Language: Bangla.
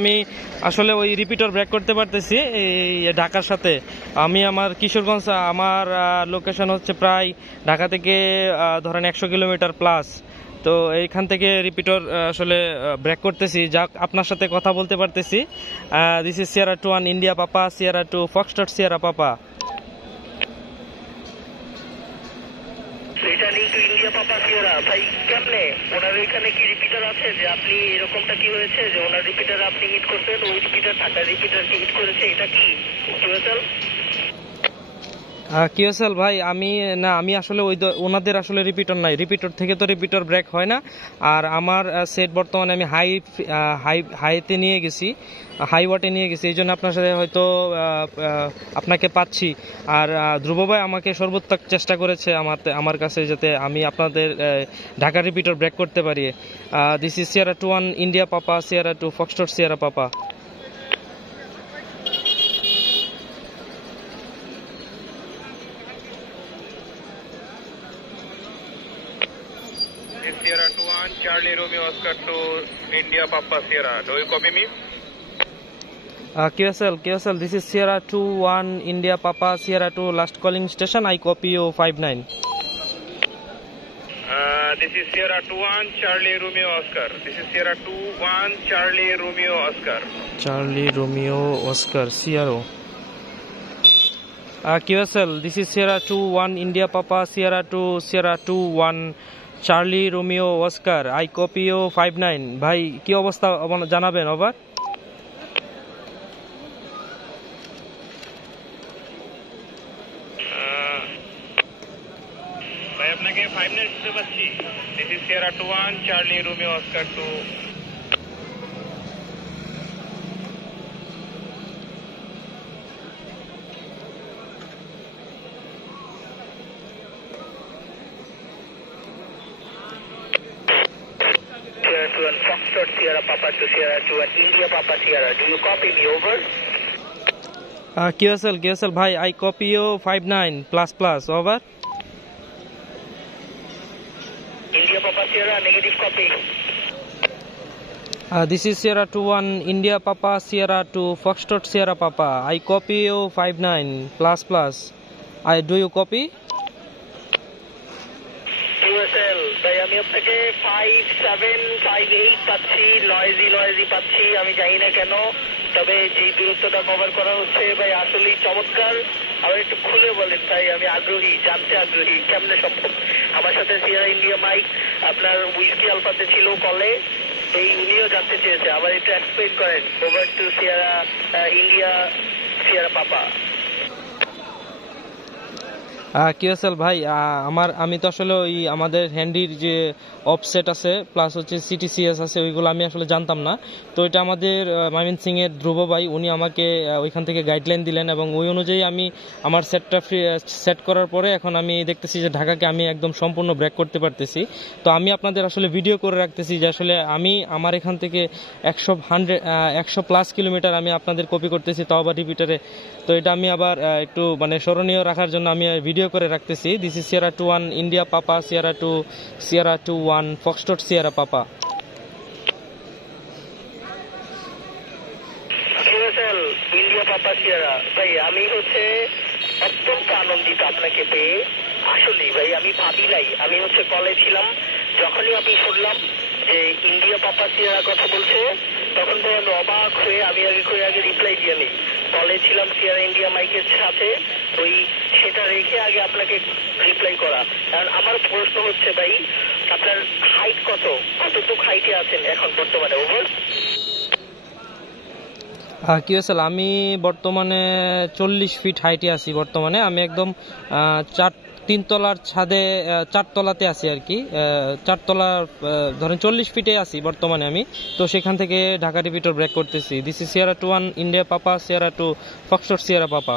আমি আসলে ওই রিপিটার ব্রেক করতে পারতেছি এই ঢাকার সাথে। আমি আমার কিশোরগঞ্জ, আমার লোকেশন হচ্ছে প্রায় ঢাকা থেকে ধরেন 100 কিলোমিটার প্লাস। তো এইখান থেকে রিপিটার আসলে ব্রেক করতেছি, যাক আপনার সাথে কথা বলতে পারতেছি। This is Sierra 2-1 India papa, Sierra 2 foxtrot Sierra papa. Returning to India papa Sierra. ভাই কেমনে ওনার এখানে কি রিপিটার আছে যে আপনি এরকমটা কি হয়েছে যে ওনার রিপিটার আপনি হিট করছেন, ওই রিপিটার ঢাকার রিপিটার কি হিট করেছে, এটা কি কিউএসএল? কিউএসএল ভাই, আমি আসলে ওনাদের আসলে রিপিটার নাই, রিপিটার থেকে তো রিপিটার ব্রেক হয় না। আর আমার সেট বর্তমানে আমি হাইতে নিয়ে গেছি, হাই ওয়াটে নিয়ে গেছি, এই জন্য আপনার সাথে হয়তো আপনাকে পাচ্ছি। আর ধ্রুব ভাই আমাকে সর্বোত্তক চেষ্টা করেছে আমার কাছে, যাতে আমি আপনাদের ঢাকা রিপিটার ব্রেক করতে পারি। This is Sierra 2-1 India papa, Sierra 2 foxtrot Sierra papa. Sierra 2-1 Charlie Romeo Oscar to India Papa Sierra. Do you copy me? QSL, this is Sierra 2-1 India Papa, Sierra 2 last calling station. I copy you 59. This is Sierra 2-1 Charlie Romeo Oscar. This is Sierra 2-1 Charlie Romeo Oscar. Charlie Romeo Oscar, Sierra. QSL, this is Sierra 2-1 India Papa, Sierra 2 Sierra 2-1 Charlie Romeo Oscar. I copy you 59. ভাই কি অবস্থা জানাবেন, ওভার। ভাই আপনাকে 59 দিতে পারছি। This is Sierra 2-1 Charlie Romeo Oscar to Sierra 2-1 Foxtrot Sierra Papa to Sierra 2-1 India Papa Sierra. Do you copy me? Over. QSL ভাই, I copy you 59 plus over. India Papa Sierra, negative copy. This is Sierra 2-1 India Papa, Sierra 2 Foxtrot Sierra Papa. I copy you 59 plus. Do you copy? QSL ভাই আমি আপনাকে 5758 পাচ্ছি, নয়েজি পাচ্ছি, আমি জানি না কেন। তবে যে দূরত্বটা কভার করা হচ্ছে ভাই আসলেই চমৎকার। আবার একটু খুলে বলেন ভাই, আমি আগ্রহী, জানতে আগ্রহী কেমনে সম্ভব। আমার সাথে সিয়েরা ইন্ডিয়া মাইক আপনার উইস্কি আলফাতে ছিল কলে, এই উনিও জানতে চেয়েছে, আবার একটু এক্সপ্লেইন করেন। Over to Sierra India Sierra Papa. QSL ভাই, আমি তো আসলে ওই আমাদের হ্যান্ডির যে অফসেট আছে প্লাস হচ্ছে CTCS আছে, ওইগুলো আমি আসলে জানতাম না। তো এটা আমাদের ময়মনসিংহ এর ধ্রুব ভাই, উনি আমাকে ওইখান থেকে গাইডলাইন দিলেন এবং ওই অনুযায়ী আমি আমার সেটটা সেট করার পরে এখন আমি দেখতেছি যে ঢাকাকে আমি একদম সম্পূর্ণ ব্রেক করতে পারতেছি। তো আমি আপনাদের আসলে ভিডিও করে রাখতেছি যে আসলে আমার এখান থেকে 100 প্লাস কিলোমিটার আমি আপনাদের কপি করতেছি, তাও আবার রিপিটারে। তো এটা আমি আবার একটু স্মরণীয় রাখার জন্য আমি ভিডিও করে রাখতেছি। This is Sierra 2-1 India papa, Sierra 2 Sierra 2-1 foxtrot Sierra Papa. QSL India papa Sierra. ভাই আমি অত্যন্ত আনন্দিত আপনাকে পেয়ে। আসলেই ভাই আমি ভাবি নাই, আমি কলে ছিলাম, যখনই আমি শুনলাম যে ইন্ডিয়া পাপা সিয়েরা কথা বলছে, তখন ভাই আমি অবাক হয়ে আমি আগে রিপ্লাই দিয়ে নিই। কলে ছিলাম সিয়েরা ইন্ডিয়া মাইকের সাথে, সেটা রেখে আগে আপনাকে রিপ্লাই করা। কারণ আমার প্রশ্ন হচ্ছে ভাই, আপনার হাইট কতটুকু হাইটে আছেন এখন বর্তমানে? ওভার। QSL আমি বর্তমানে 40 ফিট হাইটে আছি বর্তমানে। আমি একদম 3 তলার ছাদে 4 তলাতে আছি আর কি। 4 তলা ধরেন 40 ফিটে আছি বর্তমানে আমি। তো সেখান থেকে ঢাকা রিপিটার ব্রেক করতেছি। This is Sierra 2-1 India papa, Sierra 2 foxtrot Sierra papa.